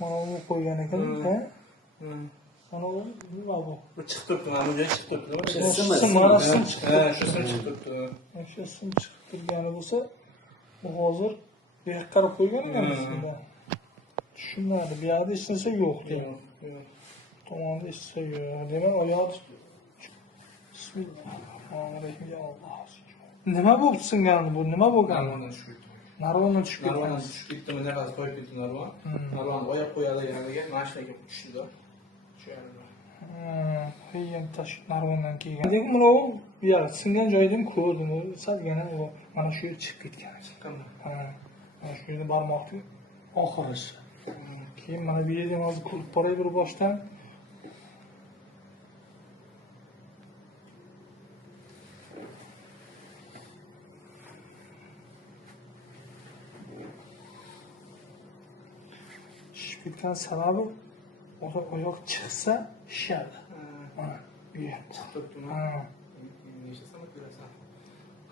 Mana bu qo'ygan ekan, ha? Mana bu nima bu? Bu chiqib turibdi, mana bu chiqib turibdi. Mana sim chiqib Ha, turibdi. shu sim chiqib turibdi. Shu sim chiqib turgani bo'lsa, bu hozir bu yoqqa qarab qo'ygan ekan bizda. Tushunmadi. Bu yoqda hech narsa yo'q deyman. Tomonda hech narsa yo'q. Demak, oyoq Bismillahirrohmanirrohim. Ya Alloh. Nima bo'lib singani bu? Nima bo'lgan? Narvondan tushib ketdi. Narvondan tushib ketgan. Narvondan tushib ketdimi, nafas qo'yib ketdi narvon. Narvonni oyoq qo'yadiganiga mashinaga tushdi-da. Shu yerda. Hayyan tash narvondan kelgan. Lekin mana u ya singan joyidan ko'rdim. U salgina u mana shu yerga chiqib ketgan. Chiqqanmi? Ha. Mana shu yerda barmoqni oxirisi. Keyin mana bu yerdan hozir ko'rib boray bir boshdan. Tushib ketgan sababi oyoq chiqsa shishadi. Mana bu yer. Chiqib turibdimi? Ha. Necha soat yurasan?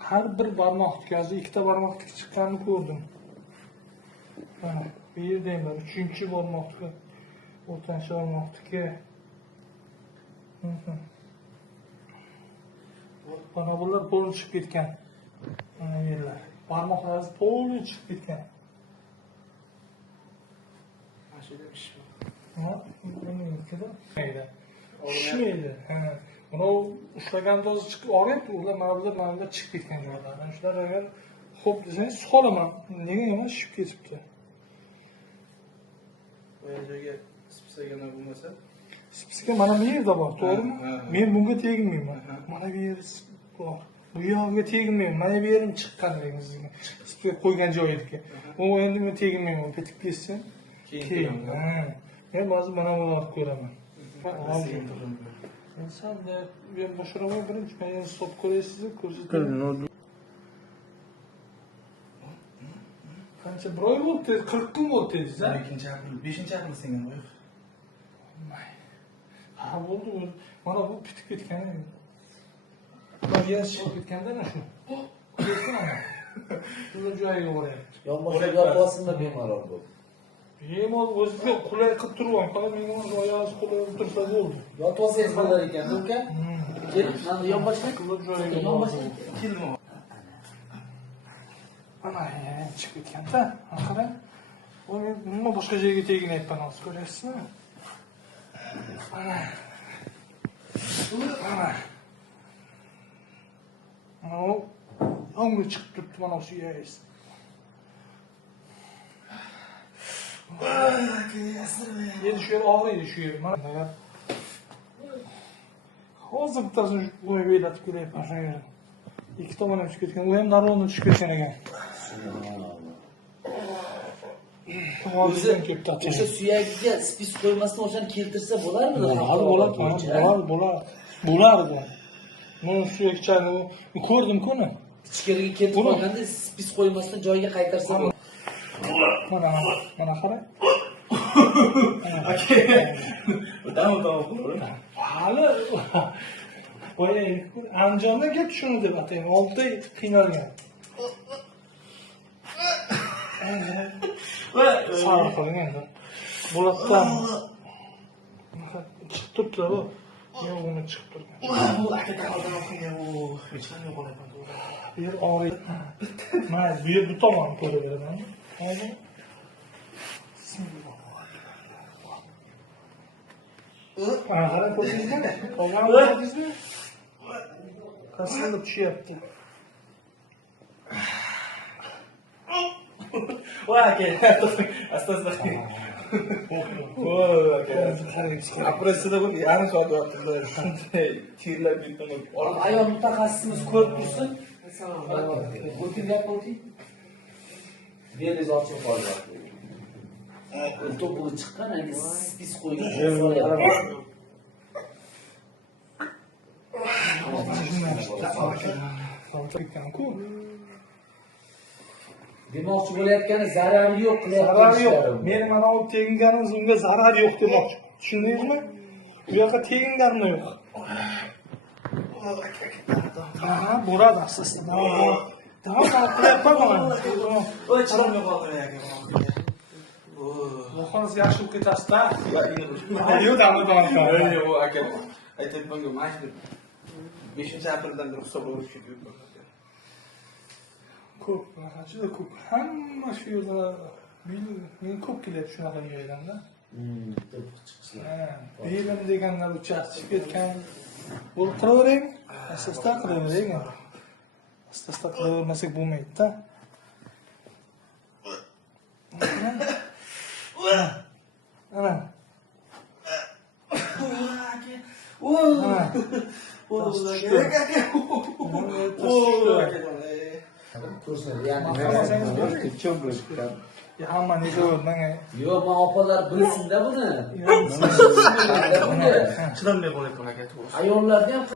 Har bir barmoqga, hozir ikkita barmoqga chiqqanini ko'rdim. Mana bu yerdayman, 3-barmoqga, o'rtancha barmoqga. Mana bular to'liq chiqib ketgan. Mana yerlar. Barmoqlar to'liq chiqib ketgan. Mashina ishmi? Ha, nima ketadi? Shishmaydi. Ha. Buni ushlagan dozi chiqib olib, ular mana chiqib ketgan joylar. Mana shular agar xo'p desangiz solaman. Nega emas shishib ketibdi. Bu joyga spisiga bo'lmasa, Spisiga mana bu yerda bor, to'g'rimi? Men bunga tegmayman. Mana bu yer bor. Bu yerga tegmayman. Mana bu yerim chiqqan degan sizga. Spisiga qo'ygan joyidagi. U endi men tegmayman. Bitib ketsin. Keyin. Men ba'zi mana bularni ko'raman. Sen de ben boşaramay birinchi men stop ko'raysiz, ko'rsataman. Qancha bir oy bo'ldi? 40 kun bo'ldi dedingiz, ha? 2-aql, 5-aql senga qo'yib. Ha bo'ldi. Mana bu bitib ketgan. Mana yana chiqib ketganda shu. Ko'rsana. Shunday joyiga boryapti. Yonboshga yotmasında bemalol bu. Bemalol o'ziga qulay qilib turibman. Qani menga oyog'ingiz qulay qilib tursa bo'ldi. Yotmasangiz bo'lar ekan, uka. Kelib, mana yonboshga joyiga yonboshga Kelma. Mana chiqib ketganda, qarang. Nima boshqa joyga teginyapman hozir ko'ryapsizmi? Mana. Mana. Mana o'ngga chiqib turibdi mana shu yeringiz. Endi shu yer og'riydi shu yer. Mana hozir bittasini bo'yga belatib kelyapman shu yerga. Ikki tomondan tushib ketgan. U ham narvondan tushib ketgan ekan. O'sha suyagiga spis qo'ymasdan o'shani keltirsa bo'larmidi? Bo'lardi. Men suyakchani ko'rdim-ku uni. Ichkariga keltirib qo'yganda spis qo'ymasdan joyiga qaytarsa bo'lar. Mana qarang. Aka. Tamam. Hali voy, Andijonda gap shuni deb atayman. 6 oy qiynalgan. Sabr qiling endi. Bulatdan chiqib turibdi bu. Yo'q, uni chiqib turgan. Bu aka taxaldan o'qigan u. Hech qanday qo'ymayman. Bu yer og'riydi. Mayli, bu yer bu tomon ko'raveraman. Mayli. Qarang, ko'rdingizmi? Ko'rdingizmi? Qasırda tushyapti. Voy aka, astag'firullah. Voy aka. Operatsiyada bir yarim soat o'tdi. Shunday terlab ketdim. Ayol mutaxassisimiz ko'rib tursin. O'tin gap o'ting. Beringiz ochib qolyapti. To'pini chiqqan, endi spis qo'ygan. Demoqchi bo'layotgani zarari yo'q qilyapti. Zarari yo'q. Meni mana olib teginganingiz unga zarar yo'q demoqchi. Tushundingizmi? Bu yoqqa teginganim yo'q. Ha, bo'ladi asosda. Tamam, qilyapman mana. Voy, chiroyli qoldi aka. Yo'qolsa yaxshi bo'lib ketasiz-da. Yo'q, Yo'q, yo'q, aka. Aytayapman-ku, mana shu 5-apreldan ruxsat olib ketib ko'p, juda ko'p. Hamma shu yerda men ko'p kelyapti shunaqa joylardan. Belim deganlar ucharchib ketgan. Bo'lib qilavering, asta-asta qilavering. Asta-asta qilavermasak bo'lmaydi-da. Ana. Ya hamma nega o'rnanga. Yo'q, men opalar bilsin-da buni. Chidamay qolyapman aka. Ayollarga ham